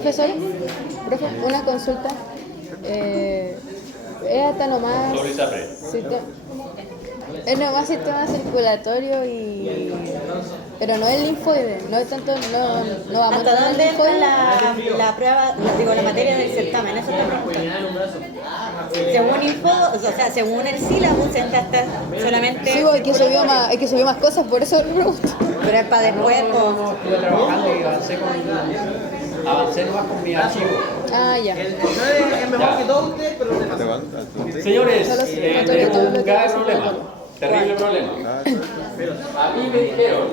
Profesor, profe, una consulta. Es hasta nomás. Es nomás sistema circulatorio y. Pero no el linfoide, no es tanto. No vamos ¿Hasta dónde entra la prueba, la materia del certamen? Eso te pregunto. Según info, o sea, según el sílabus entra hasta solamente. Sí, es que subió más cosas, por eso lo pregunto. Pero es para después. Estuve trabajando y avancé nomás con mi archivo. Ah, ya. El 9 es mejor que todos ustedes, pero los demás. Señores, tenemos un lo que grave pasa es problema, terrible problema. A mí me dijeron,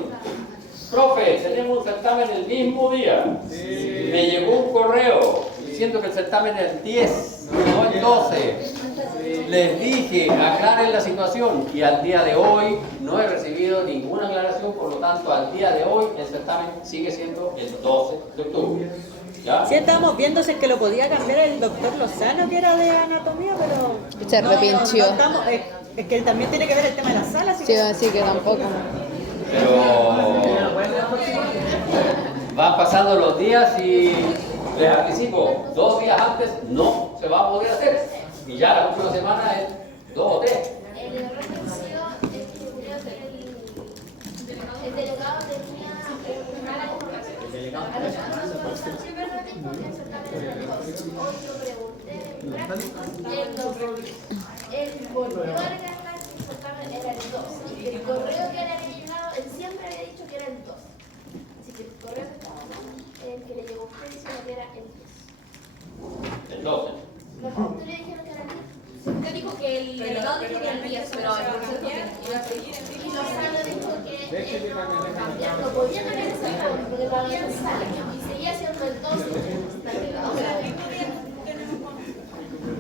profe, tenemos un certamen el mismo día. Me llegó un correo diciendo que el certamen es el 10, no el 12. Les dije, aclaren la situación y al día de hoy no he recibido ninguna aclaración, por lo tanto al día de hoy el certamen sigue siendo el 12 de octubre. ¿Ya? Sí, estábamos viendo si es que lo podía cambiar el doctor Lozano, que era de anatomía, pero... Se arrepintió. Es que él también tiene que ver el tema de la sala, así Sí, que... así que tampoco. Pero van pasando los días y les anticipo, 2 días antes no se va a poder hacer. Y ya la próxima semana es 2 o 3. El error que inició es que creo que el delegado tenía mala información. A los otros siempre lo mismo que el certamen era el 12. Hoy yo pregunté el 12. Él volvió a agregar que el certamen era el 12. Y que el correo que le había llegado, él siempre había dicho que era el 12. Así que el correo que estaba mal, el que le llegó a usted diciendo que era el 10. El 12. No, ¿tú le dijeron que era el 10? Usted dijo que el delegado dijo que el 10, pero el profesor dijo que iba a seguir. Y Lozano dijo que él no cambiaba, no podía cambiar esa sala, porque lo había en sala. Y seguía siendo el 12. O sea,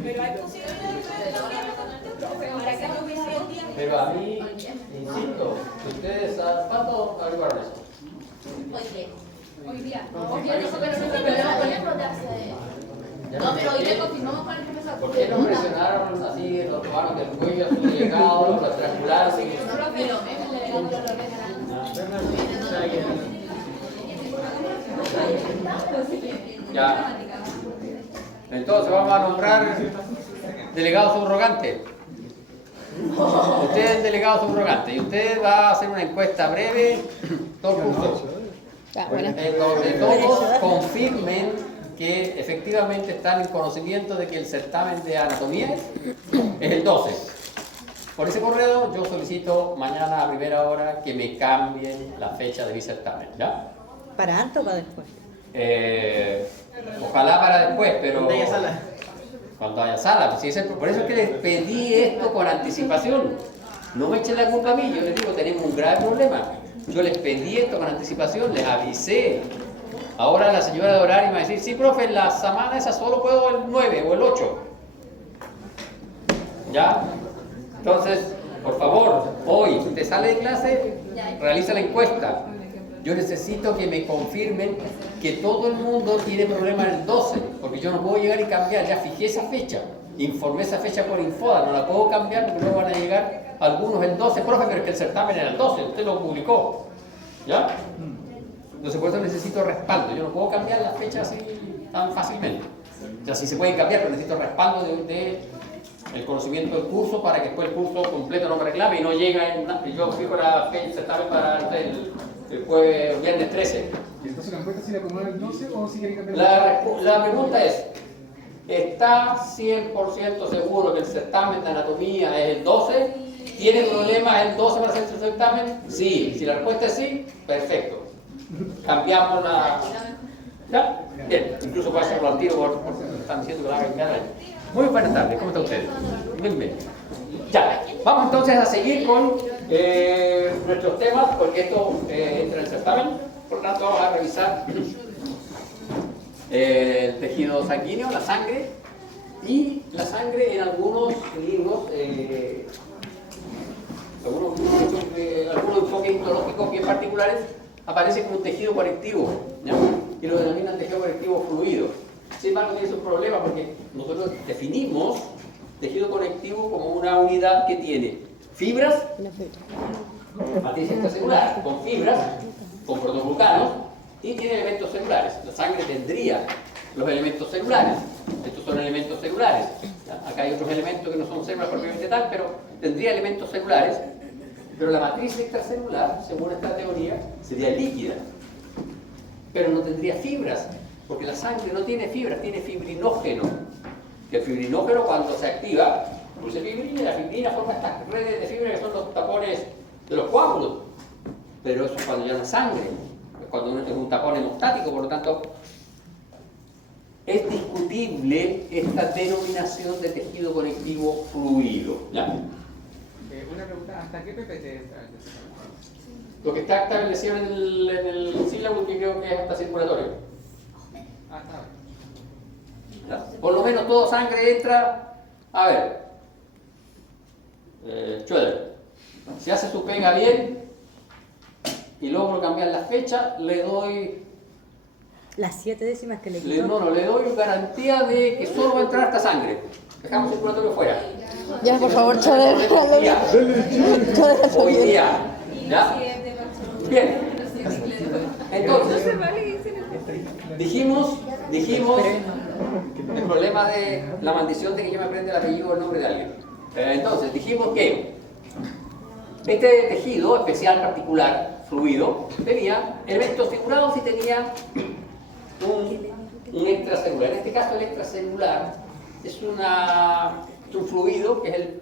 Pero hay posibilidades de lograrlo con el profe, para que yo hubiese el día. Pero a mí, insisto, ustedes, ¿cuánto averiguaron eso? Hoy día. hoy día dijo, pero no podemos darse. No, pero hoy le confirmamos con el profesor. ¿Por qué no presionaron así, los tomaron del cuello a su delegado, los estrangularon? Ya. Entonces vamos a nombrar delegado subrogante. Usted es el delegado subrogante y usted va a hacer una encuesta breve, todo el curso, Ah, bueno. en donde todos confirmen que efectivamente están en conocimiento de que el certamen de anatomía es el 12. Por ese correo yo solicito mañana a primera hora que me cambien la fecha de mi certamen, ¿ya? ¿Para antes o para después? Ojalá para después, pero Cuando haya sala. cuando haya sala, pues, sí, por eso es que les pedí esto con anticipación. No me echen la culpa a mí, yo les digo, tenemos un grave problema. Yo les pedí esto con anticipación, les avisé. Ahora la señora de horario me va a decir, sí, profe, en la semana esa solo puedo el 9 o el 8. ¿Ya? Entonces, por favor, hoy, si usted sale de clase, realiza la encuesta. Yo necesito que me confirmen que todo el mundo tiene problema el 12, porque yo no puedo llegar y cambiar, ya fijé esa fecha, informé esa fecha por Infoda, no la puedo cambiar porque luego van a llegar algunos el 12, profe, pero es que el certamen era el 12, usted lo publicó, ¿ya? Entonces por eso necesito respaldo, yo no puedo cambiar la fecha así tan fácilmente. O sea, sí se pueden cambiar, pero necesito respaldo de el conocimiento del curso para que después el curso completo no me reclame y no llega y yo fijo la fecha del certamen para el jueves, viernes 13. ¿Y entonces la encuesta sigue como el 12 o si quieren cambiar? La pregunta es, ¿está 100% seguro que el certamen de anatomía es el 12? ¿Tiene problemas el 12 para hacer su certamen? Sí. Si la respuesta es sí, perfecto. Cambiamos la... ¿Ya? Bien, incluso puede hacerlo al tiro porque están diciendo que la hagan cambiar. Muy buenas tardes, ¿cómo están ustedes? Bien, bien. Ya, vamos entonces a seguir con nuestros temas, porque esto entra en el certamen. Por lo tanto, vamos a revisar el tejido sanguíneo, la sangre, y la sangre en algunos libros, algunos enfoques histológicos bien particulares, aparece como un tejido conectivo, ¿ya? Y lo denominan tejido conectivo fluido. Sin embargo, tiene sus problemas porque nosotros definimos tejido conectivo como una unidad que tiene fibras, matriz extracelular, con fibras, con protoglucanos, y tiene elementos celulares. La sangre tendría los elementos celulares. Estos son elementos celulares. ¿Ya? Acá hay otros elementos que no son células propiamente tal, pero tendría elementos celulares. Pero la matriz extracelular, según esta teoría, sería líquida. Pero no tendría fibras, porque la sangre no tiene fibras, tiene fibrinógeno. Que el fibrinógeno, cuando se activa, produce fibrina, y la fibrina forma estas redes de fibra que son los tapones de los coágulos. Pero eso es cuando ya no es sangre, cuando es un tapón hemostático, por lo tanto, es discutible esta denominación de tejido conectivo fluido. ¿Ya? Una pregunta, ¿hasta qué PPT está? Lo que está establecido en el sílabo, que creo que es hasta circulatorio. Ah, está. ¿Ya? Por lo menos todo sangre entra. A ver, Schroeder, si hace su pega bien y logro cambiar la fecha, le doy. Las 7 décimas que le quitó. Le doy garantía de que solo va a entrar esta sangre. Dejamos el circulatorio fuera. Ya, por favor, Choder. Hoy día. Hoy día. ¿Ya? Bien. Entonces, dijimos el problema de la maldición de que yo me aprenda el apellido o el nombre de alguien. Entonces, dijimos que este tejido especial, particular, fluido, tenía elementos figurados y tenía un extracelular. En este caso, el extracelular es un fluido que es el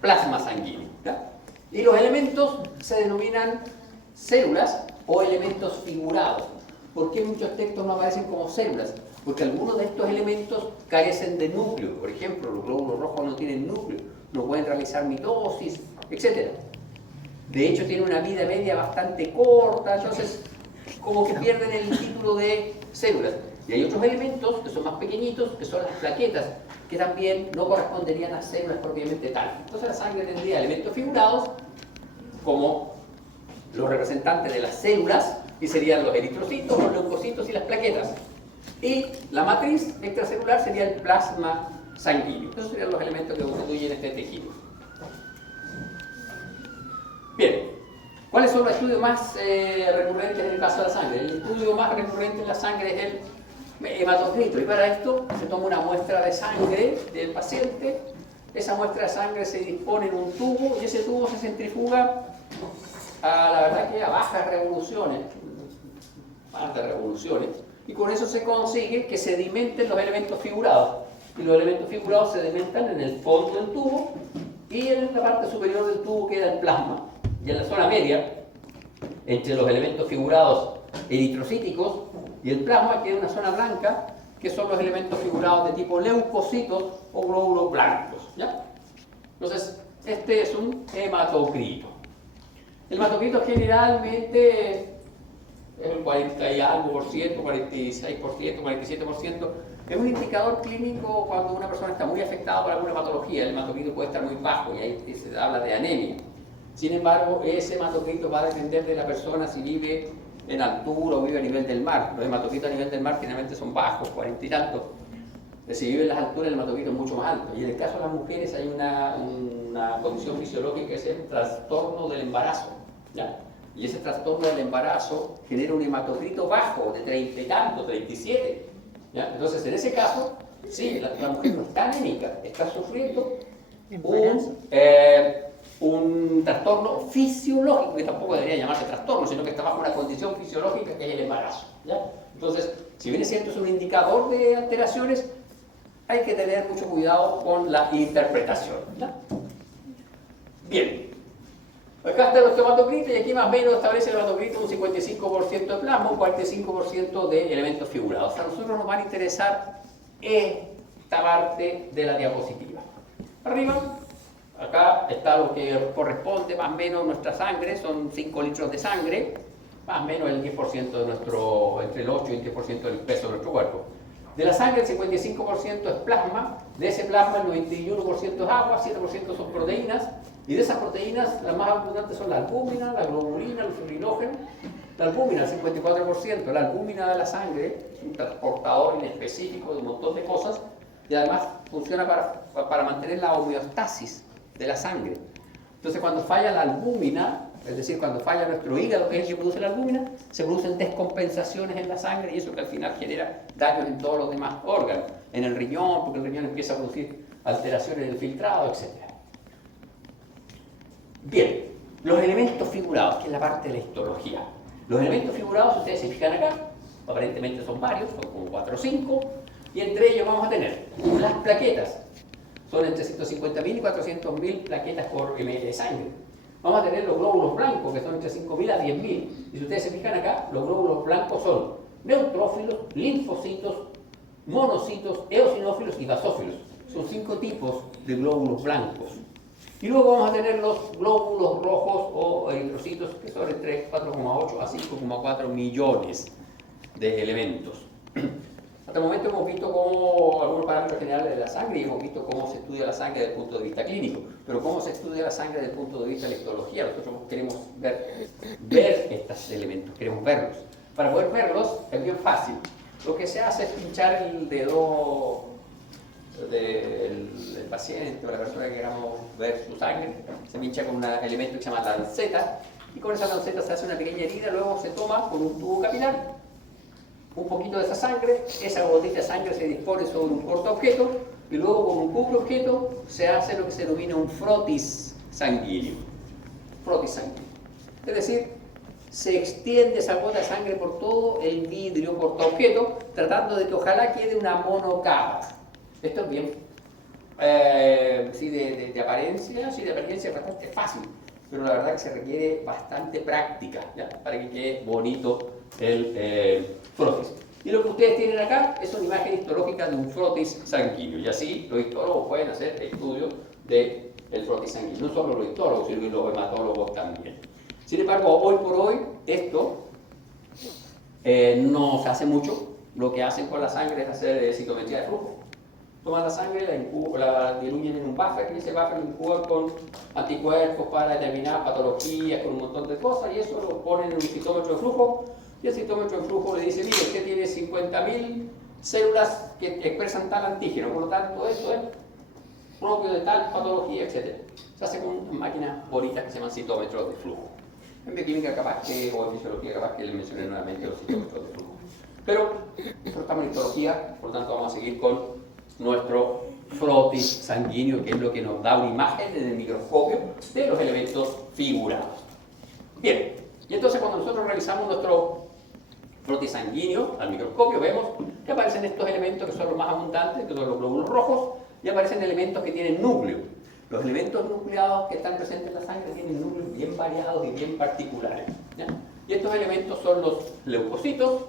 plasma sanguíneo. ¿Ya? Y los elementos se denominan células o elementos figurados. ¿Por qué muchos textos no aparecen como células? Porque algunos de estos elementos carecen de núcleo. Por ejemplo, los glóbulos rojos no tienen núcleo, no pueden realizar mitosis, etc. De hecho, tienen una vida media bastante corta, entonces como que pierden el título de células. Y hay otros elementos que son más pequeñitos, que son las plaquetas, que también no corresponderían a células propiamente tal. Entonces la sangre tendría elementos figurados como los representantes de las células, y serían los eritrocitos, los leucocitos y las plaquetas. Y la matriz extracelular sería el plasma sanguíneo. Esos serían los elementos que constituyen este tejido. Bien, ¿cuáles son los estudios más recurrentes en el caso de la sangre? El estudio más recurrente en la sangre es el hematocrito, y para esto se toma una muestra de sangre del paciente. Esa muestra de sangre se dispone en un tubo y ese tubo se centrifuga la verdad que a bajas revoluciones, y con eso se consigue que sedimenten los elementos figurados, y los elementos figurados se sedimentan en el fondo del tubo, y en la parte superior del tubo queda el plasma, y en la zona media, entre los elementos figurados eritrocíticos y el plasma, queda una zona blanca, que son los elementos figurados de tipo leucocitos o glóbulos blancos, ¿ya? Entonces, este es un hematocrito. El hematocrito generalmente es el 40 y algo por ciento, 46%, 47%. Es un indicador clínico cuando una persona está muy afectada por alguna patología. El hematocrito puede estar muy bajo y ahí se habla de anemia. Sin embargo, ese hematocrito va a depender de la persona si vive en altura o vive a nivel del mar. Los hematocritos a nivel del mar generalmente son bajos, 40 y tantos. Si vive en las alturas, el hematocrito es mucho más alto. Y en el caso de las mujeres hay una condición fisiológica que es el trastorno del embarazo, ¿ya? Y ese trastorno del embarazo genera un hematocrito bajo, de 30 y tanto, 37. ¿Ya? Entonces, en ese caso, sí, la mujer no está anémica, está sufriendo un trastorno fisiológico, que tampoco debería llamarse trastorno, sino que está bajo una condición fisiológica que es el embarazo. ¿Ya? Entonces, si bien es cierto, es un indicador de alteraciones, hay que tener mucho cuidado con la interpretación. ¿Ya? Bien. Acá está nuestro hematocrito y aquí más o menos establece el hematocrito un 55% de plasma, un 45% de elementos figurados. A nosotros nos van a interesar esta parte de la diapositiva. Arriba, acá está lo que corresponde más o menos nuestra sangre, son 5 litros de sangre, más o menos el 10% de nuestro, entre el 8 y el 10% del peso de nuestro cuerpo. De la sangre el 55% es plasma, de ese plasma el 91% es agua, 7% son proteínas, y de esas proteínas las más abundantes son la albúmina, la globulina, el fibrinógeno. La albúmina, el 54%, la albúmina de la sangre es un transportador inespecífico de un montón de cosas, y además funciona para mantener la homeostasis de la sangre. Entonces cuando falla la albúmina, Es decir, cuando falla nuestro hígado, que es el que produce la albúmina, se producen descompensaciones en la sangre y eso que al final genera daños en todos los demás órganos, en el riñón, porque el riñón empieza a producir alteraciones en el filtrado, etc. Bien, los elementos figurados, que es la parte de la histología. Los elementos figurados, si ustedes se fijan acá, aparentemente son varios, son como 4 o 5, y entre ellos vamos a tener las plaquetas. Son entre 150.000 y 400.000 plaquetas por ml de sangre. Vamos a tener los glóbulos blancos, que son entre 5.000 a 10.000. Y si ustedes se fijan acá, los glóbulos blancos son neutrófilos, linfocitos, monocitos, eosinófilos y basófilos. Son 5 tipos de glóbulos blancos. Y luego vamos a tener los glóbulos rojos o eritrocitos, que son entre 4,8 a 5,4 millones de elementos. Hasta el momento hemos visto cómo algunos parámetros generales de la sangre y hemos visto cómo se estudia la sangre desde el punto de vista clínico. Pero cómo se estudia la sangre desde el punto de vista de la histología, nosotros queremos ver estos elementos, queremos verlos. Para poder verlos es bien fácil. Lo que se hace es pinchar el dedo del paciente o la persona que queramos ver su sangre. Se pincha con un elemento que se llama lanceta y con esa lanceta se hace una pequeña herida, luego se toma con un tubo capilar un poquito de esa sangre, esa gotita de sangre se dispone sobre un portaobjeto y luego con un cubreobjeto se hace lo que se denomina un frotis sanguíneo. Frotis sanguíneo. Es decir, se extiende esa gota de sangre por todo el vidrio portaobjeto, tratando de que ojalá quede una monocapa. Esto es bien, sí, de apariencia es bastante fácil, pero la verdad que se requiere bastante práctica, ¿ya? Para que quede bonito el frotis. Y lo que ustedes tienen acá es una imagen histológica de un frotis sanguíneo, y así los histólogos pueden hacer estudios del frotis sanguíneo, no solo los histólogos, sino los hematólogos también. Sin embargo, hoy por hoy, esto no se hace mucho. Lo que hacen con la sangre es hacer citometría de flujo. Toman la sangre, la diluyen en un buffer, y ese buffer lo incuban con anticuerpos para determinar patologías, con un montón de cosas, y eso lo ponen en un citómetro de flujo, y el citómetro de flujo le dice, mire, usted tiene 50.000 células que expresan tal antígeno, por lo tanto eso es propio de tal patología, etc. Se hace con máquinas bonitas que se llaman citómetros de flujo. En bioquímica capaz que, o en fisiología capaz que les mencioné nuevamente los citómetros de flujo. Pero nosotros estamos en histología, por lo tanto vamos a seguir con nuestro frotis sanguíneo, que es lo que nos da una imagen en el microscopio de los elementos figurados. Bien, y entonces cuando nosotros realizamos nuestro frotis sanguíneo al microscopio, vemos que aparecen estos elementos que son los más abundantes, que son los glóbulos rojos, y aparecen elementos que tienen núcleo. Los elementos nucleados que están presentes en la sangre tienen núcleos bien variados y bien particulares, ¿ya? Y estos elementos son los leucocitos.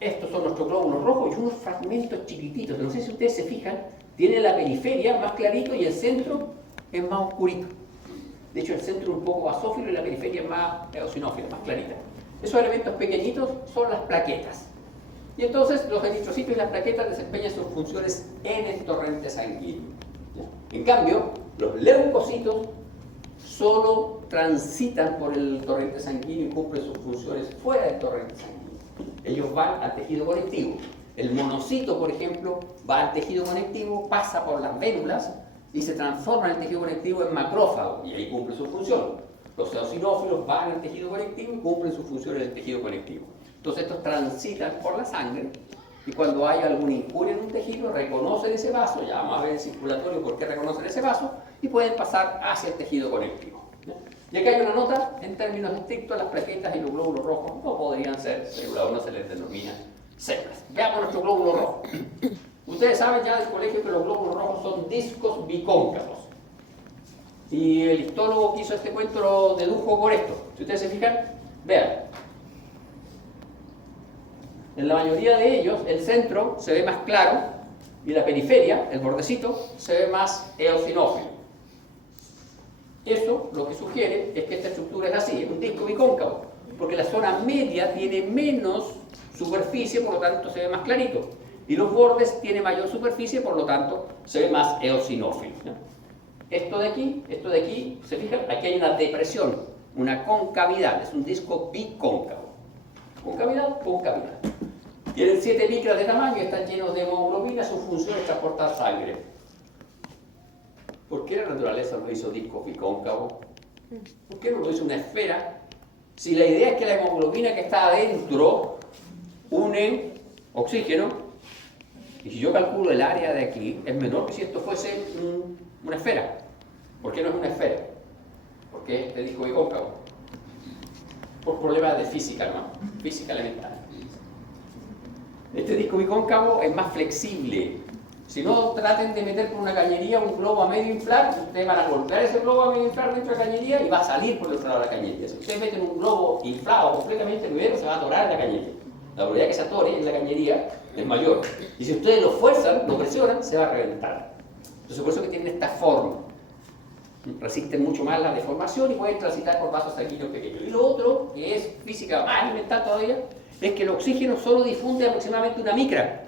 Estos son nuestros glóbulos rojos y unos fragmentos chiquititos. No sé si ustedes se fijan, tiene la periferia más clarito y el centro es más oscurito. De hecho, el centro es un poco basófilo y la periferia es más eosinófila, más clarita. Esos elementos pequeñitos son las plaquetas. Y entonces los eritrocitos y las plaquetas desempeñan sus funciones en el torrente sanguíneo. En cambio, los leucocitos solo transitan por el torrente sanguíneo y cumplen sus funciones fuera del torrente sanguíneo. Ellos van al tejido conectivo. El monocito, por ejemplo, va al tejido conectivo, pasa por las vénulas y se transforma el tejido conectivo en macrófago y ahí cumple su función. Los eosinófilos van al tejido conectivo y cumplen sus funciones en el tejido conectivo. Entonces estos transitan por la sangre y cuando hay alguna injuria en un tejido reconocen ese vaso, ya vamos a ver el circulatorio por qué reconocen ese vaso, y pueden pasar hacia el tejido conectivo. Y aquí hay una nota, en términos estrictos, las plaquetas y los glóbulos rojos no podrían ser células, no se les denomina células. Veamos nuestro glóbulo rojo. Ustedes saben ya del colegio que los glóbulos rojos son discos bicóncavos. Y el histólogo que hizo este cuento lo dedujo por esto. Si ustedes se fijan, vean. En la mayoría de ellos, el centro se ve más claro y la periferia, el bordecito, se ve más eosinófilo. Eso lo que sugiere es que esta estructura es así, es un disco bicóncavo, porque la zona media tiene menos superficie, por lo tanto se ve más clarito, y los bordes tienen mayor superficie, por lo tanto se ve más eosinófilo, ¿no? Esto de aquí, ¿se fijan? Aquí hay una depresión, una concavidad, es un disco bicóncavo. Concavidad, concavidad. Tienen 7 micras de tamaño, están llenos de hemoglobina, su función es transportar sangre. ¿Por qué la naturaleza lo hizo discos bicóncavos? ¿Por qué no lo dice una esfera? Si la idea es que la hemoglobina que está adentro une oxígeno, y si yo calculo el área de aquí, es menor que si esto fuese una esfera. ¿Por qué no es una esfera? ¿Por qué este disco bicóncavo? Por problemas de física, ¿no? Física elemental. Este disco bicóncavo es más flexible. Si no, traten de meter por una cañería un globo a medio inflar, ustedes van a golpear ese globo a medio inflar dentro de la cañería y va a salir por el otro lado de la cañería. Si ustedes meten un globo inflado completamente nuevo, se va a atorar en la cañería. La probabilidad que se atore en la cañería es mayor. Y si ustedes lo fuerzan, lo presionan, se va a reventar. Entonces por eso que tienen esta forma. Resisten mucho más la deformación y pueden transitar por vasos sanguíneos pequeños. Y lo otro, que es física más elemental todavía, es que el oxígeno solo difunde aproximadamente una micra.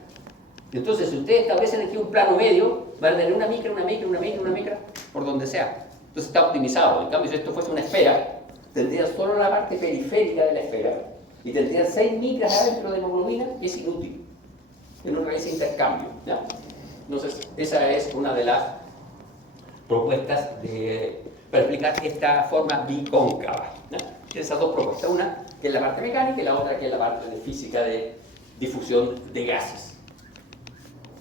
Entonces, si ustedes establecen aquí un plano medio, van a tener una micra, por donde sea. Entonces está optimizado. En cambio, si esto fuese una esfera, tendría solo la parte periférica de la esfera y tendrían 6 micras adentro de hemoglobina, que es inútil. Que no realiza intercambio. ¿Ya? Entonces, esa es una de las propuestas para explicar esta forma bicóncava. ¿Ya? Tiene esas dos propuestas. Una que es la parte mecánica y la otra que es la parte de física de difusión de gases.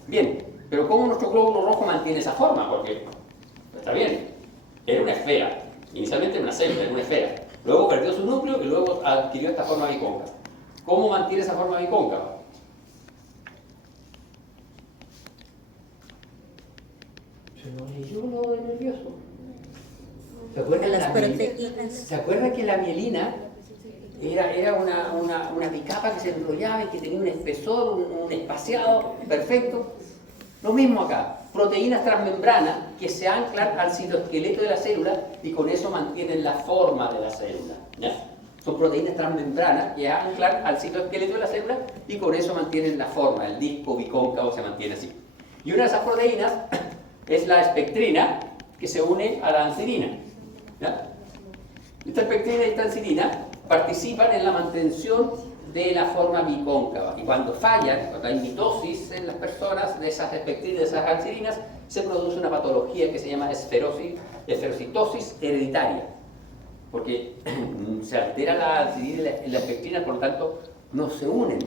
Bien, pero ¿cómo nuestro glóbulo rojo mantiene esa forma? Porque, está bien, era una esfera, inicialmente era una célula, era una esfera, luego perdió su núcleo y luego adquirió esta forma bicóncava. ¿Cómo mantiene esa forma bicóncava? Se lo leyó lo de nervioso. ¿Se acuerdan que la mielina era una bicapa que se enrollaba y que tenía un espesor, un espaciado perfecto? Lo mismo acá, proteínas transmembranas que se anclan al citoesqueleto de la célula y con eso mantienen la forma de la célula. ¿Ya? Son proteínas transmembranas que anclan al citoesqueleto de la célula y con eso mantienen la forma, el disco bicóncavo se mantiene así. Y una de esas proteínas es la espectrina que se une a la anserina. ¿Ya? Esta espectrina y esta anserina participan en la mantención de la forma bicóncava y cuando fallan, cuando hay mitosis en las personas de esas espectrinas, de esas anserinas, se produce una patología que se llama esferocitosis hereditaria, porque se altera la anserina y la espectrina, por lo tanto no se unen,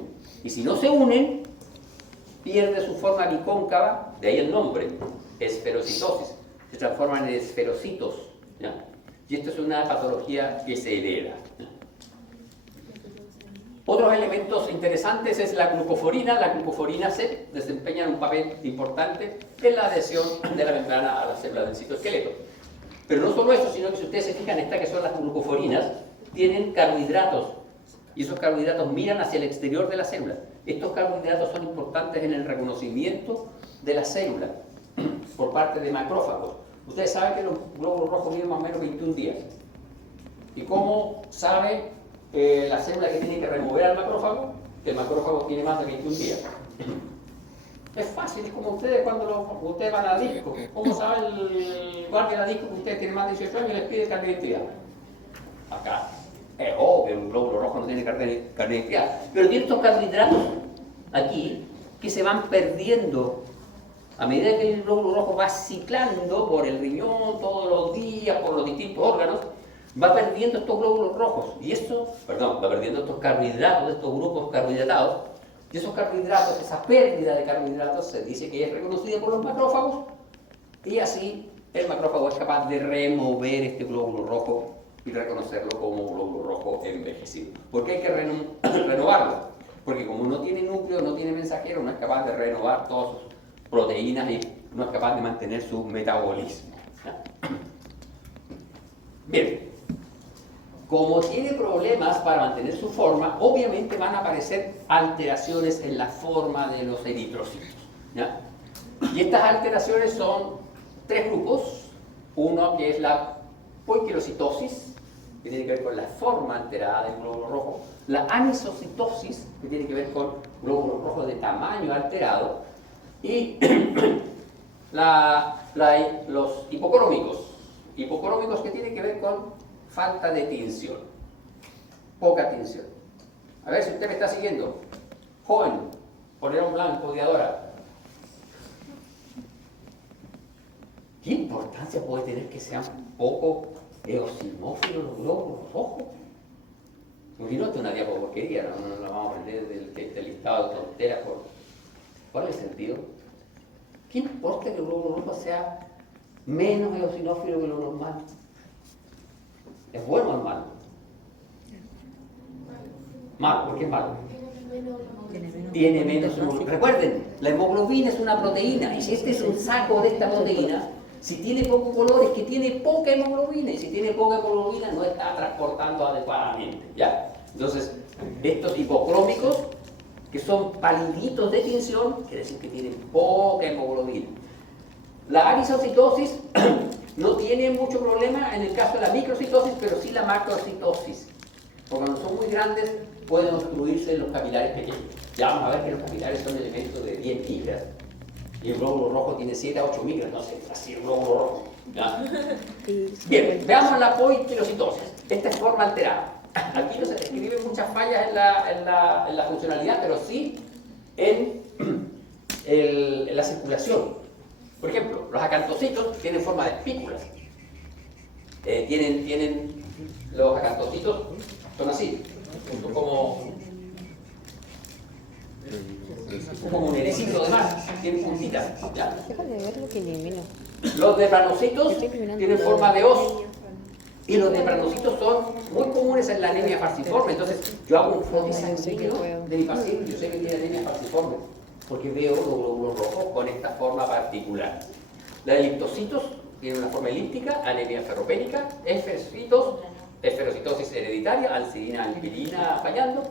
y si no se unen pierde su forma bicóncava, de ahí el nombre, esferocitosis, se transforman en esferocitos, ¿ya? Y esto es una patología que se hereda. Otros elementos interesantes es la glucoforina. La glucoforina C desempeña un papel importante en la adhesión de la membrana a la célula del citoesqueleto. Pero no solo eso, sino que si ustedes se fijan, estas que son las glucoforinas, tienen carbohidratos. Y esos carbohidratos miran hacia el exterior de la célula. Estos carbohidratos son importantes en el reconocimiento de la célula por parte de macrófagos. Ustedes saben que los glóbulos rojos viven más o menos 21 días. ¿Y cómo sabe la célula que tiene que remover al macrófago? Que el macrófago tiene más de 21 días. Es fácil, es como ustedes cuando ustedes van a la disco. ¿Cómo sabe el guardia de la disco que ustedes tienen más de 18 años y les pide carnet de identidad? Acá es obvio, el glóbulo rojo no tiene carnet de identidad. Pero tiene estos carbohidratos aquí que se van perdiendo a medida que el glóbulo rojo va ciclando por el riñón todos los días, por los distintos órganos, va perdiendo estos glóbulos rojos y va perdiendo estos carbohidratos, estos grupos carbohidratados, y esos carbohidratos, esa pérdida de carbohidratos se dice que es reconocida por los macrófagos y así el macrófago es capaz de remover este glóbulo rojo y reconocerlo como glóbulo rojo envejecido. ¿Por qué hay que renovarlo? Porque como no tiene núcleo, no tiene mensajero, no es capaz de renovar todas sus proteínas y no es capaz de mantener su metabolismo. Bien, como tiene problemas para mantener su forma, obviamente van a aparecer alteraciones en la forma de los eritrocitos. ¿Ya? Y estas alteraciones son 3 grupos. Uno que es la poiquilocitosis, que tiene que ver con la forma alterada del glóbulo rojo. La anisocitosis, que tiene que ver con glóbulos rojos de tamaño alterado. Y los hipocrómicos que tienen que ver con falta de tinción, poca tinción. A ver si usted me está siguiendo. Joven, polerón blanco, odiadora. ¿Qué importancia puede tener que sean poco eosinófilos los glóbulos rojos. Porque no, esto es una diapo porquería, no la vamos a aprender del listado de tonteras. ¿Cuál es el sentido? ¿Qué importa que el glóbulo rojo sea menos eosinófilo que lo normal? ¿Es bueno o es malo? Malo, ¿por qué es malo? Tiene menos hemoglobina. Recuerden, la hemoglobina es una proteína, y si este es un saco de esta proteína, si tiene poco color es que tiene poca hemoglobina, y si tiene poca hemoglobina no está transportando adecuadamente, ¿ya? Entonces, estos hipocrómicos, que son paliditos de tinción, quiere decir que tienen poca hemoglobina. La anisocitosis no tiene mucho problema en el caso de la microcitosis, pero sí la macrocitosis, porque cuando son muy grandes pueden obstruirse los capilares pequeños. Ya vamos a ver que los capilares son elementos de 10 micras y el glóbulo rojo tiene 7 a 8 micras, no sé, así el glóbulo rojo. ¿Ya? Bien, veamos la poiquilocitosis. Esta es forma alterada. Aquí no se describen muchas fallas en la funcionalidad, pero sí en la circulación. Por ejemplo, los acantocitos tienen forma de espículas. Tienen los acantocitos, son así, como un ericito de mar, tienen puntitas. ¿Ya? Déjame ver lo que elimino. Los depranocitos tienen forma de hoz. Y los depranocitos son muy comunes en la anemia falciforme. Entonces, yo hago un frotis sanguíneo de mi paciente, yo sé que tiene anemia falciforme, porque veo los glóbulos rojos con esta forma particular. La de liptocitos tiene una forma elíptica, anemia ferropénica, esferocitosis hereditaria, alcidina, aspirina fallando,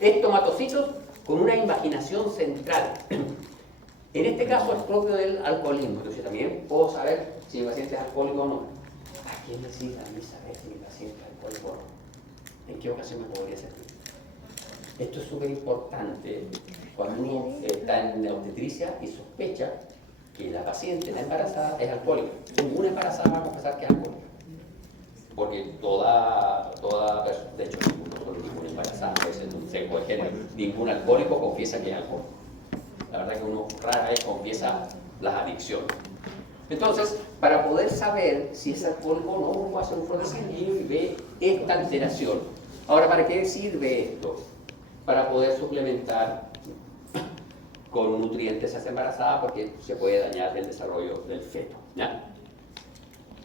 estomatocitos con una invaginación central. En este caso es propio del alcoholismo, entonces también puedo saber si mi paciente es alcohólico o no. ¿A quién le sirve a mí saber si mi paciente es alcohólico o no? ¿En qué ocasión me podría servir? Esto es súper importante cuando uno está en la obstetricia y sospecha que la paciente, la embarazada, es alcohólica. Ninguna embarazada va a confesar que es alcohólica. Porque de hecho, ninguna embarazada, puede ser un seco de género, ningún alcohólico confiesa que es alcohólico. La verdad que uno rara vez confiesa las adicciones. Entonces, para poder saber si es alcohólico o no, uno puede hacer un frotis sanguíneo y ve esta alteración. Ahora, ¿para qué sirve esto? Para poder suplementar con nutrientes a esa embarazada, porque se puede dañar el desarrollo del feto. ¿Ya?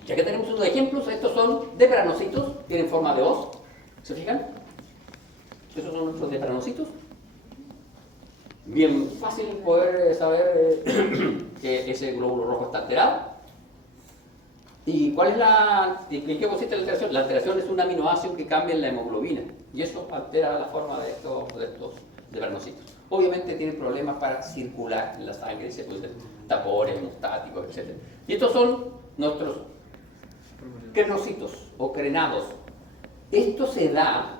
Ya que tenemos unos ejemplos, estos son depranocitos, tienen forma de hoz. ¿Se fijan? Estos son nuestros depranocitos. Bien fácil poder saber que ese glóbulo rojo está alterado. ¿Y cuál es en qué consiste la alteración? La alteración es un aminoácido que cambia en la hemoglobina y eso altera la forma de estos depranocitos. Obviamente tienen problemas para circular en la sangre, se producen tapones, hemostáticos, etc. Y estos son nuestros crenocitos o crenados. Esto se da.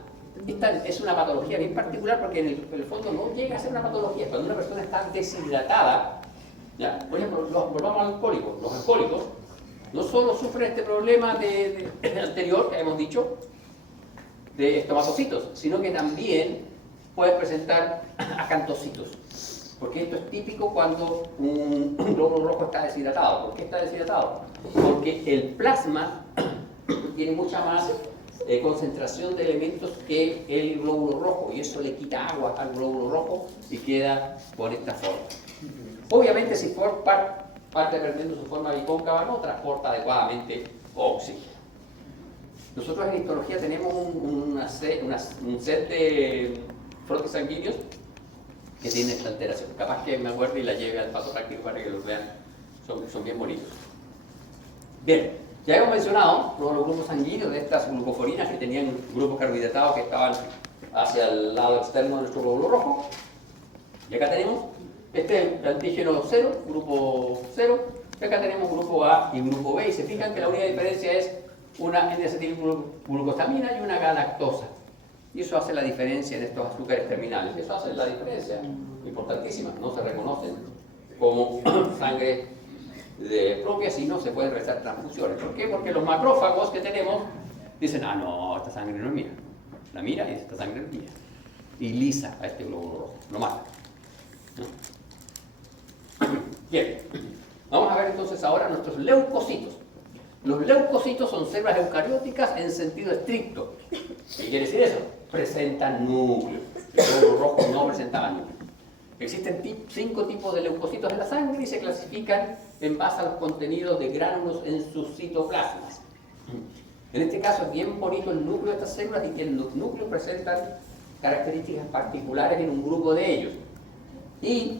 Esta es una patología bien particular porque en el fondo no llega a ser una patología. Cuando una persona está deshidratada, ¿ya? Por ejemplo, volvamos al alcohólico. Los alcohólicos no solo sufren este problema anterior que hemos dicho, de estomatocitos, sino que también pueden presentar acantocitos. Porque esto es típico cuando un glóbulo rojo está deshidratado. ¿Por qué está deshidratado? Porque el plasma tiene mucha más concentración de elementos que el glóbulo rojo y eso le quita agua al glóbulo rojo y queda por esta forma. Obviamente si parte perdiendo su forma bicóncava no transporta adecuadamente oxígeno. Nosotros en histología tenemos un set de frotis sanguíneos que tiene esta alteración. Capaz que me acuerde y la lleve al paso práctico para que los vean. Son bien bonitos. Bien, ya hemos mencionado los grupos sanguíneos de estas glucoforinas que tenían grupos carbohidratados que estaban hacia el lado externo de nuestro glóbulo rojo. Y acá tenemos el antígeno 0, grupo 0. Y acá tenemos grupo A y grupo B. Y se fijan que la única diferencia es una N-acetilglucosamina y una galactosa. Y eso hace la diferencia en estos azúcares terminales. Eso hace la diferencia importantísima. No se reconocen como sangre propia, sino se pueden realizar transfusiones. ¿Por qué? Porque los macrófagos que tenemos dicen, ah, no, esta sangre no es mía. La mira y dice, esta sangre no es mía. Y lisa a este glóbulo rojo. Lo mata. ¿No? Bien. Vamos a ver entonces ahora nuestros leucocitos. Los leucocitos son células eucarióticas en sentido estricto. ¿Qué quiere decir eso? Presentan núcleo. Los glóbulos rojos no presentaban núcleo. Existen 5 tipos de leucocitos en la sangre y se clasifican en base a los contenidos de gránulos en sus citoplasmas. En este caso es bien bonito el núcleo de estas células y que los núcleos presentan características particulares en un grupo de ellos. Y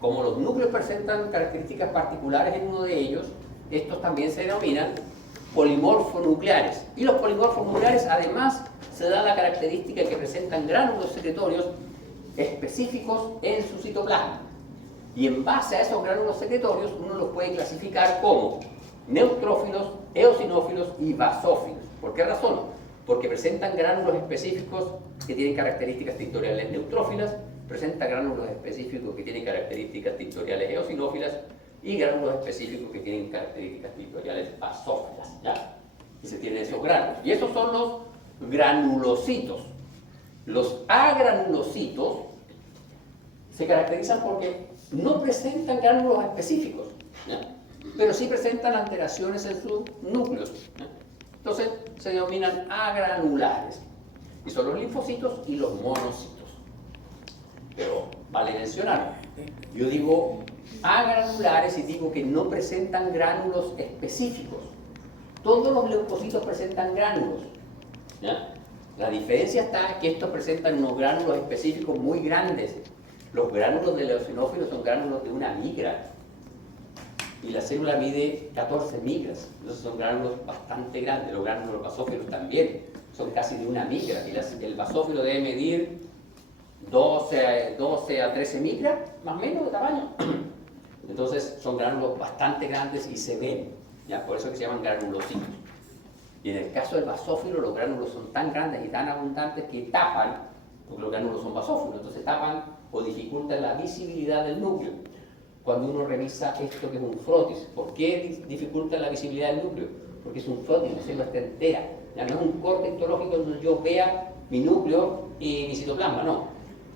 como los núcleos presentan características particulares en uno de ellos, estos también se denominan polimorfonucleares. Y los polimorfonucleares además se da la característica que presentan gránulos secretorios específicos en su citoplasma. Y en base a esos gránulos secretorios uno los puede clasificar como neutrófilos, eosinófilos y basófilos. ¿Por qué razón? Porque presentan gránulos específicos que tienen características tintoriales neutrófilas, presentan gránulos específicos que tienen características tintoriales eosinófilas y gránulos específicos que tienen características tintoriales basófilas. ¿Ya? Y se tienen esos gránulos. Y esos son los granulocitos. Los agranulocitos se caracterizan porque no presentan gránulos específicos, ¿ya? Pero sí presentan alteraciones en sus núcleos, ¿ya? Entonces se denominan agranulares. Y son los linfocitos y los monocitos. Pero vale mencionar, yo digo agranulares y digo que no presentan gránulos específicos. Todos los leucocitos presentan gránulos, ¿ya? La diferencia está en que estos presentan unos gránulos específicos muy grandes. Los gránulos del eosinófilo son gránulos de 1 migra. Y la célula mide 14 migras. Entonces son gránulos bastante grandes. Los gránulos basófilos también son casi de 1 migra. Y el basófilo debe medir 12 a 13 micras, más o menos de tamaño. Entonces son gránulos bastante grandes y se ven. ¿Ya? Por eso que se llaman granulocitos. Y en el caso del basófilo, los gránulos son tan grandes y tan abundantes que tapan, porque los gránulos son basófilos, entonces tapan o dificultan la visibilidad del núcleo. Cuando uno revisa esto que es un frotis, ¿por qué dificulta la visibilidad del núcleo? Porque es un frotis, la célula está entera. Ya no es un corte histológico donde yo vea mi núcleo y mi citoplasma, no.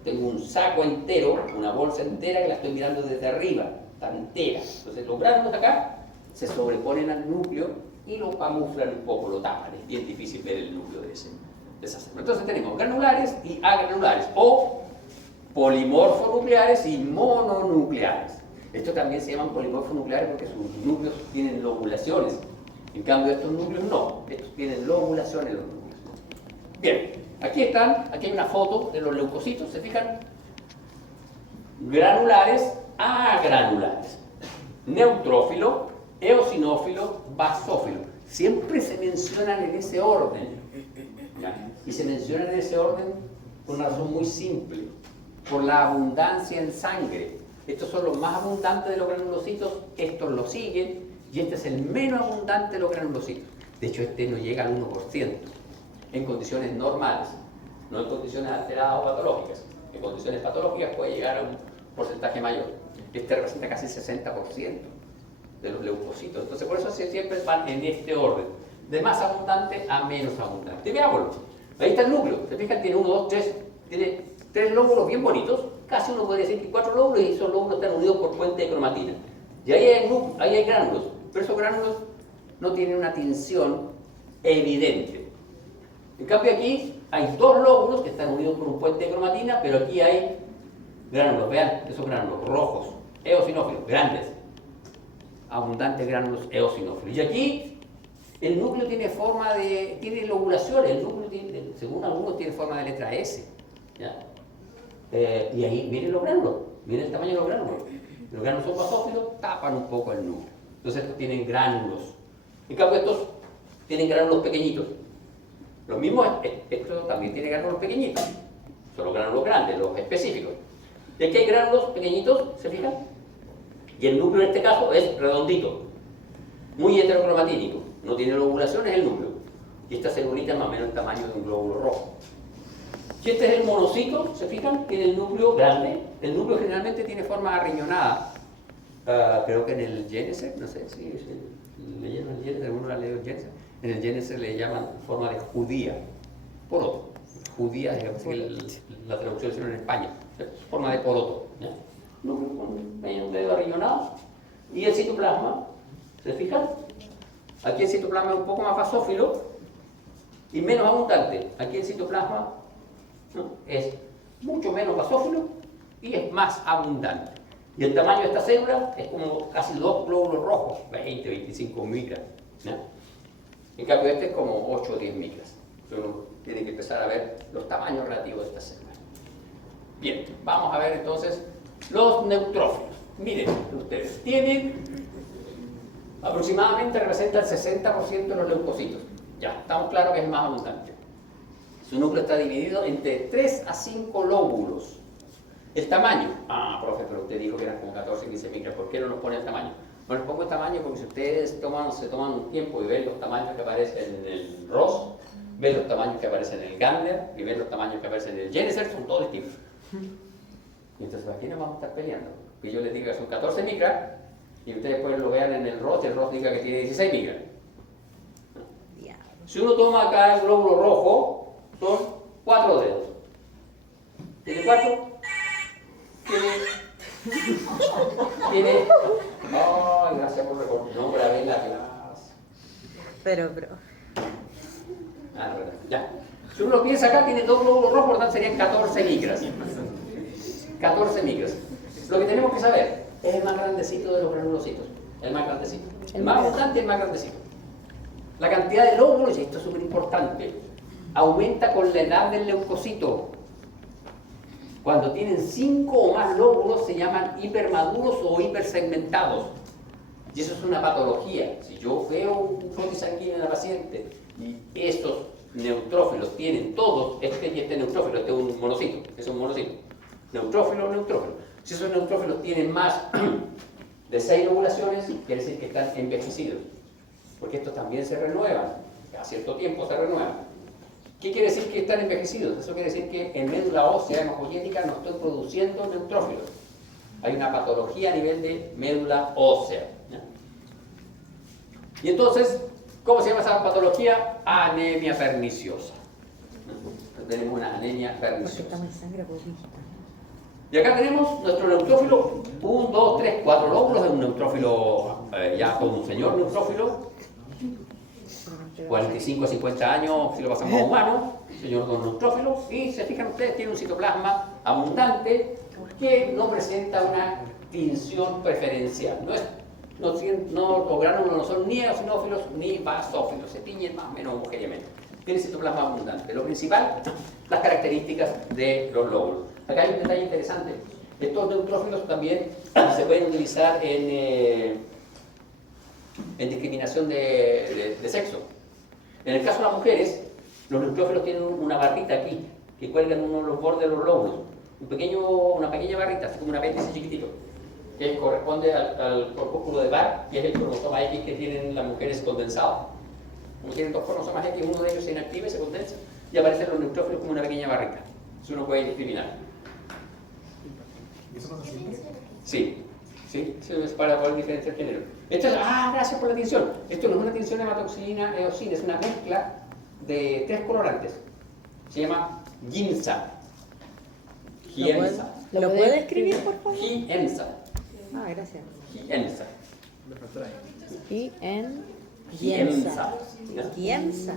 Tengo un saco entero, una bolsa entera que la estoy mirando desde arriba, está entera. Entonces los gránulos acá se sobreponen al núcleo y lo camuflan un poco, lo tapan. Es bien difícil ver el núcleo de esa célula. Entonces tenemos granulares y agranulares, o polimorfonucleares y mononucleares. Estos también se llaman polimorfonucleares porque sus núcleos tienen lobulaciones. En cambio estos núcleos no, estos tienen lobulaciones los núcleos. Bien, aquí hay una foto de los leucocitos, ¿se fijan? Granulares, agranulares, neutrófilo, eosinófilo, basófilo. Siempre se mencionan en ese orden, ¿ya? Y se mencionan en ese orden por una razón muy simple, por la abundancia en sangre. Estos son los más abundantes de los granulocitos, estos los siguen, y este es el menos abundante de los granulocitos. De hecho, este no llega al 1% en condiciones normales, no en condiciones alteradas o patológicas. En condiciones patológicas puede llegar a un porcentaje mayor. Este representa casi el 60% de los leucocitos. Entonces, por eso siempre van en este orden, de más abundante a menos abundante. Veámoslo. Ahí está el núcleo. ¿Se fijan? Tiene 1, 2, 3, tiene 3 lóbulos bien bonitos. Casi uno puede decir que 4 lóbulos, y esos lóbulos están unidos por puente de cromatina. Y ahí hay gránulos, pero esos gránulos no tienen una tinción evidente. En cambio aquí hay 2 lóbulos que están unidos por un puente de cromatina, pero aquí hay gránulos, vean, esos gránulos rojos, eosinófilos, grandes, abundantes gránulos eosinófilos. Y aquí el núcleo tiene lobulaciones, el núcleo tiene, según algunos tiene forma de letra S, ¿ya? Y ahí miren los gránulos, miren el tamaño de los gránulos. Los gránulos son basófilos, tapan un poco el núcleo. Entonces estos tienen gránulos. En cambio estos tienen gránulos pequeñitos. Los mismos, esto también tiene gránulos pequeñitos. Son los gránulos grandes, los específicos. Y aquí hay gránulos pequeñitos, ¿se fijan? Y el núcleo en este caso es redondito, muy heterocromatínico. No tiene lobulaciones el núcleo. Y esta celulita es más o menos el tamaño de un glóbulo rojo. Si este es el monocito, ¿se fijan? Tiene el núcleo grande. El núcleo generalmente tiene forma arriñonada. Creo que en el Genesis, no sé si leyeron el Genesis, alguno ha leído el Genesis. En el Genesis le llaman forma de judía. Poroto. Judía, digamos que la traducción es en España. Forma de poroto. ¿Ya? Núcleo con un dedo arriñonado. Y el citoplasma, ¿se fijan? Aquí el citoplasma es un poco más basófilo y menos abundante. Aquí el citoplasma, ¿no?, es mucho menos basófilo y es más abundante. Y el tamaño de esta célula es como casi 2 glóbulos rojos, 20, 25 micras, ¿no? En cambio este es como 8 o 10 micras. Entonces uno tiene que empezar a ver los tamaños relativos de estas células. Bien, vamos a ver entonces los neutrófilos. Miren ustedes, tienen aproximadamente, representa el 60% de los leucocitos. Ya, estamos claros que es más abundante. Su núcleo está dividido entre 3 a 5 lóbulos. El tamaño, profe, pero usted dijo que eran como 14, 15 micras, ¿por qué no nos pone el tamaño? Bueno, les pongo el tamaño porque si ustedes se toman un tiempo y ven los tamaños que aparecen en el ROS, ven los tamaños que aparecen en el Gandler y ven los tamaños que aparecen en el Jeneser, son todos distintos. Y entonces aquí nos vamos a estar peleando. Que yo les diga que son 14 micras y ustedes después lo vean en el ROS y el ROS diga que tiene 16 micras. Si uno toma acá el glóbulo rojo, son 4 dedos. ¿Tiene 4? Tiene... Ay, gracias por recordar. No grabé la clase. Pero. No, verdad. Ya. Si uno lo piensa acá, tiene 2 glóbulos rojos, por lo tanto serían 14 micras. 14 micras. Lo que tenemos que saber es el más grandecito de los granulocitos. El más grandecito. El más abundante y el más grandecito. La cantidad de lóbulos, y esto es súper importante, aumenta con la edad del leucocito. Cuando tienen 5 o más lóbulos se llaman hipermaduros o hipersegmentados. Y eso es una patología. Si yo veo un flujo sanguíneo en la paciente y estos neutrófilos tienen todos, este y este neutrófilo, este es un monocito, es un monocito. Neutrófilo, neutrófilo. Si esos neutrófilos tienen más de 6 lobulaciones, quiere decir que están envejecidos. Porque estos también se renuevan. A cierto tiempo se renuevan. ¿Qué quiere decir que están envejecidos? Eso quiere decir que en médula ósea hematopoyética no estoy produciendo neutrófilos. Hay una patología a nivel de médula ósea. ¿Ya? Y entonces, ¿cómo se llama esa patología? Anemia perniciosa. Tenemos una anemia perniciosa. Y acá tenemos nuestro neutrófilo, 1, 2, 3, 4 lóbulos de un neutrófilo, ya con un señor neutrófilo, 45 a 50 años si lo pasamos a humano, señor con neutrófilo, y se fijan ustedes, tiene un citoplasma abundante que no presenta una tinción preferencial. Los gránulos no son ni eosinófilos ni basófilos, se tiñen más o menos homogéneamente. Tiene citoplasma abundante. Lo principal, las características de los lóbulos. Acá hay un detalle interesante. Estos neutrófilos también se pueden utilizar en discriminación de sexo. En el caso de las mujeres, los neutrófilos tienen una barrita aquí, que cuelga en uno de los bordes de los lóbulos. Una pequeña barrita, así como un apéndice chiquitito, que corresponde al corpúsculo de Barr, que es el cromosoma X que tienen las mujeres condensado. Como tienen 2 cromosomas X, uno de ellos se inactiva y se condensa, y aparecen los neutrófilos como una pequeña barrita. Eso uno puede discriminar. ¿Y eso no se siente? Sí, es para poder diferenciar género. Esto es, gracias por la tinción. Esto no es una tinción de hematoxilina eosina, es una mezcla de 3 colorantes. Se llama GIMSA. ¿Lo puede escribir, por favor? GIMSA. Gracias. GIMSA. Giemsa.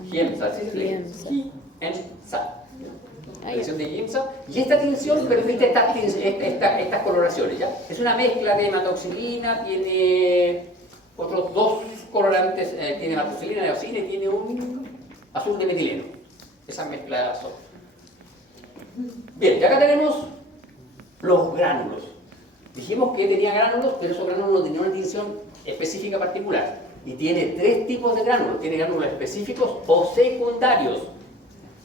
GIMSA, sí, GIMSA. La tinción de GIMSA. Y esta tinción permite estas coloraciones, ¿ya? Es una mezcla de hematoxilina, tiene otros 2 colorantes, tiene hematoxilina, eosina y tiene un azul de metileno. Esa mezcla son. Bien, y acá tenemos los gránulos. Dijimos que tenía gránulos, pero esos gránulos no tenían una tinción específica particular. Y tiene 3 tipos de gránulos. Tiene gránulos específicos o secundarios.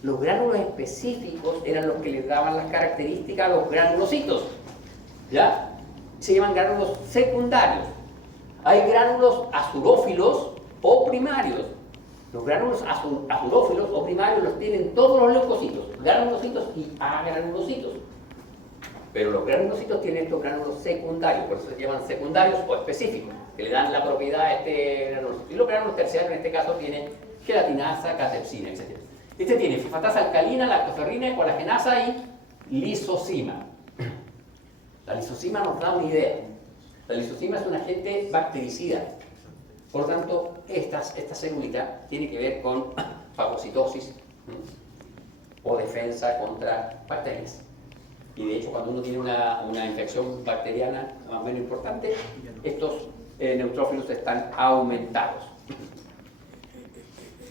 Los gránulos específicos eran los que les daban las características a los granulocitos. ¿Ya? Se llaman gránulos secundarios. Hay gránulos azurófilos o primarios. Los gránulos azurófilos o primarios los tienen todos los leucocitos, granulocitos y agranulocitos. Pero los granulocitos tienen estos gránulos secundarios, por eso se llaman secundarios o específicos, que le dan la propiedad a este granulocito. Y los gránulos terciarios en este caso tienen gelatinasa, catepsina, etc. Este tiene fosfatasa alcalina, lactoferrina, colagenasa y lisocima. La lisocima nos da una idea. La lisocima es un agente bactericida. Por lo tanto, esta célula tiene que ver con fagocitosis o defensa contra bacterias. Y de hecho, cuando uno tiene una infección bacteriana más o menos importante, estos neutrófilos están aumentados.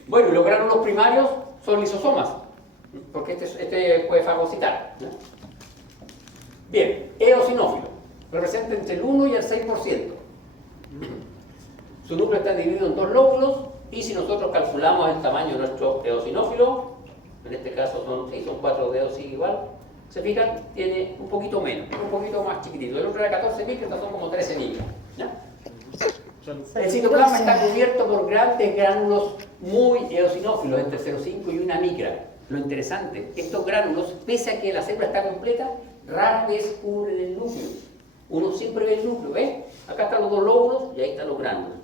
Bueno, y los gránulos primarios son lisosomas, porque este puede fagocitar, ¿no? Bien, eosinófilo, representa entre el 1 y el 6%. Su núcleo está dividido en 2 lóbulos, y si nosotros calculamos el tamaño de nuestro eosinófilo, en este caso son 4 dedos, sigue igual, se fijan, tiene un poquito menos, un poquito más chiquitito. El otro era 14 micras, estos son como 13 micras, ¿ya? El citoplasma está cubierto por grandes gránulos muy eosinófilos, entre 0,5 y 1 micra. Lo interesante, estos gránulos, pese a que la célula está completa, rara vez cubren el núcleo. Uno siempre ve el núcleo, ¿ves? Acá están los 2 lóbulos y ahí están los gránulos.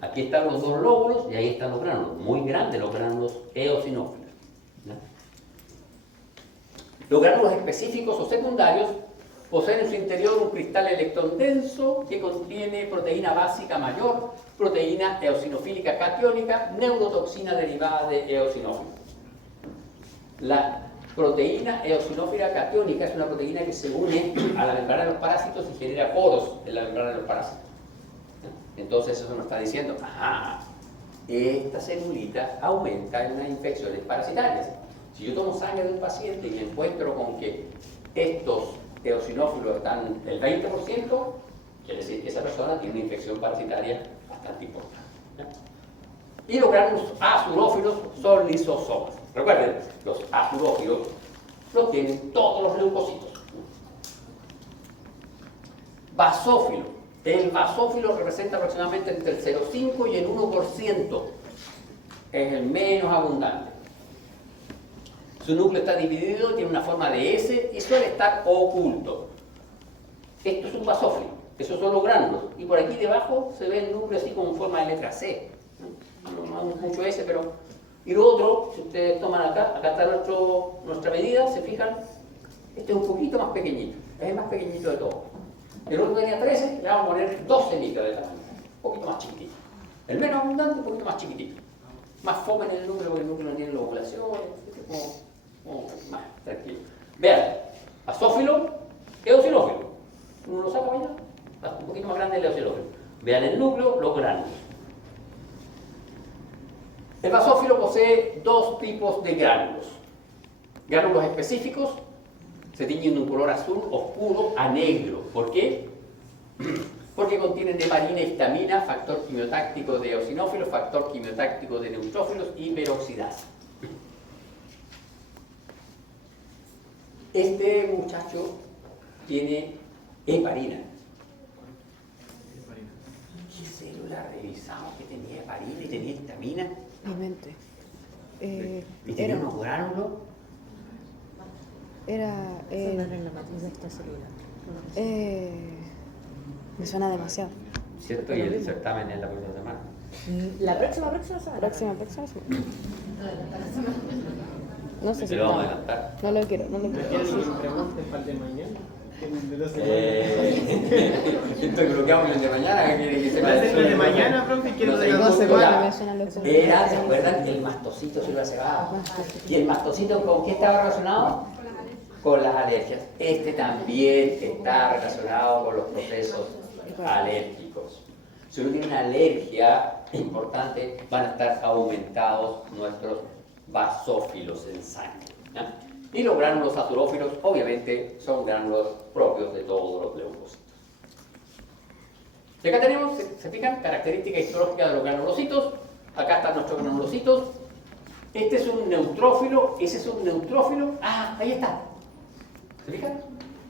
Aquí están los 2 lóbulos y ahí están los gránulos. Muy grandes los gránulos eosinófilos, ¿no? Los gránulos específicos o secundarios poseen en su interior un cristal electrón denso que contiene proteína básica mayor, proteína eosinofílica catiónica, neurotoxina derivada de eosinófilo. La proteína eosinófila catiónica es una proteína que se une a la membrana de los parásitos y genera poros en la membrana de los parásitos. Entonces eso nos está diciendo, ajá, esta celulita aumenta en las infecciones parasitarias. Si yo tomo sangre de un paciente y me encuentro con que estos eosinófilos están el 20%, quiere decir que esa persona tiene una infección parasitaria bastante importante, ¿no? Y los gránulos azurófilos son lisosomas. Recuerden, los azurófilos los tienen todos los leucocitos. Basófilo. El basófilo representa aproximadamente entre el 0,5 y el 1%. Es el menos abundante. Su núcleo está dividido, tiene una forma de S y suele estar oculto. Esto es un basófilo, esos son los gránulos. Y por aquí debajo se ve el núcleo así como en forma de letra C. No es mucho S, pero... Y lo otro, si ustedes toman acá está nuestra medida, se fijan, este es un poquito más pequeñito, es el más pequeñito de todos. El otro tenía 13, le vamos a poner 12 micras de tamaño, un poquito más chiquitito. El menos abundante, un poquito más chiquitito. Más fome en el núcleo, porque el núcleo no tiene lobulación, como más tranquilo. Vean, basófilo, eosinófilo. Uno lo saca mañana, un poquito más grande el eosinófilo. Vean el núcleo, los gránulos. El basófilo posee 2 tipos de gránulos. Gránulos específicos se tiñen de un color azul oscuro a negro. ¿Por qué? Porque contienen heparina, histamina, factor quimiotáctico de eosinófilos, factor quimiotáctico de neutrófilos y peroxidasa. Este muchacho tiene heparina. ¿Qué célula revisamos que tenía heparina y tenía histamina? Mi mente. ¿Y tenía unos gránulos? Era. Suena en la matriz de esta célula. Me suena demasiado. ¿Cierto? Y el certamen es la próxima semana. La próxima semana. Próxima. No sé si. Te lo vamos a adelantar. No lo quiero. ¿Quieres que me pregunten para el de mañana? Estoy bloqueado el de mañana, que quiere que se me ¿El de mañana, profe? ¿Quieres de No sé, semanas? me suena loco. Era, ¿se acuerdan? El mastocito se lo ha cebado. ¿Y el mastocito con qué estaba relacionado? Con las alergias. Este también está relacionado con los procesos alérgicos. Si uno tiene una alergia importante, van a estar aumentados nuestros basófilos en sangre, ¿ya? Y los gránulos azurófilos, obviamente, son gránulos propios de todos los leucocitos. Y acá tenemos, ¿se fijan? Característica histológica de los granulocitos. Acá están nuestros granulocitos. Este es un neutrófilo, ese es un neutrófilo. Ah, ahí está. ¿Se fijan?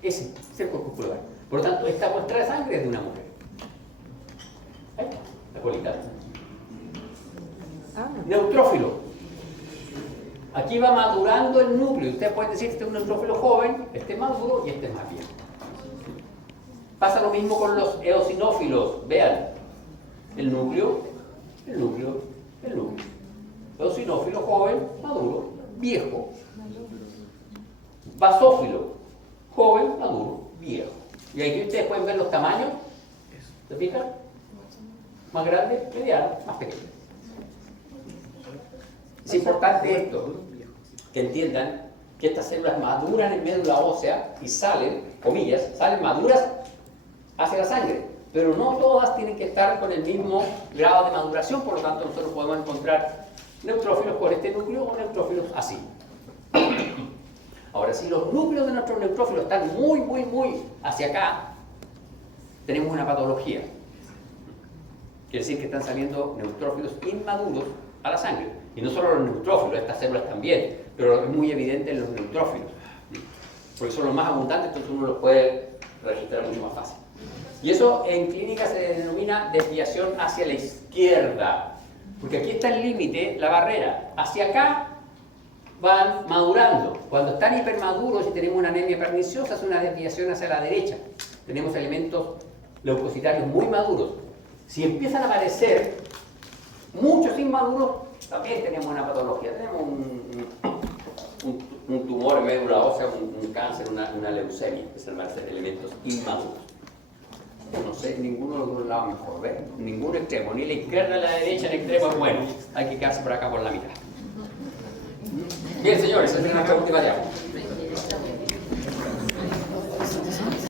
Ese es el corpúsculo. Por lo tanto, esta muestra de sangre es de una mujer. Ahí está, la colita. Neutrófilo. Aquí va madurando el núcleo. Ustedes pueden decir que este es un neutrófilo joven, este es maduro y este es más viejo. Pasa lo mismo con los eosinófilos. Vean, el núcleo. Eosinófilo joven, maduro, viejo. Basófilo, joven, maduro, viejo. Y aquí ustedes pueden ver los tamaños. ¿Se fijan? más grande, mediano, más pequeño. Es importante esto, que entiendan que estas células maduran en médula ósea y salen, comillas, salen maduras hacia la sangre, pero no todas tienen que estar con el mismo grado de maduración, por lo tanto nosotros podemos encontrar neutrófilos por este núcleo o neutrófilos así. Ahora, si los núcleos de nuestros neutrófilos están muy hacia acá, tenemos una patología. Quiere decir que están saliendo neutrófilos inmaduros a la sangre. Y no solo los neutrófilos, estas células también, pero es muy evidente en los neutrófilos. Porque son los más abundantes, entonces uno los puede registrar mucho más fácil. Y eso en clínica se denomina desviación hacia la izquierda. Porque aquí está el límite, la barrera. Hacia acá van madurando. Cuando están hipermaduros y tenemos una anemia perniciosa, es una desviación hacia la derecha. Tenemos elementos leucocitarios muy maduros. Si empiezan a aparecer muchos inmaduros, también tenemos una patología. Tenemos un tumor en médula ósea, un cáncer, una leucemia, que son elementos inmaduros. No sé, ninguno de los dos lados mejor, ¿ves? Ningún extremo, ni la izquierda ni la derecha, el extremo es bueno. Hay que quedarse por acá por la mitad. Bien, señores, esa es nuestra última diapositiva.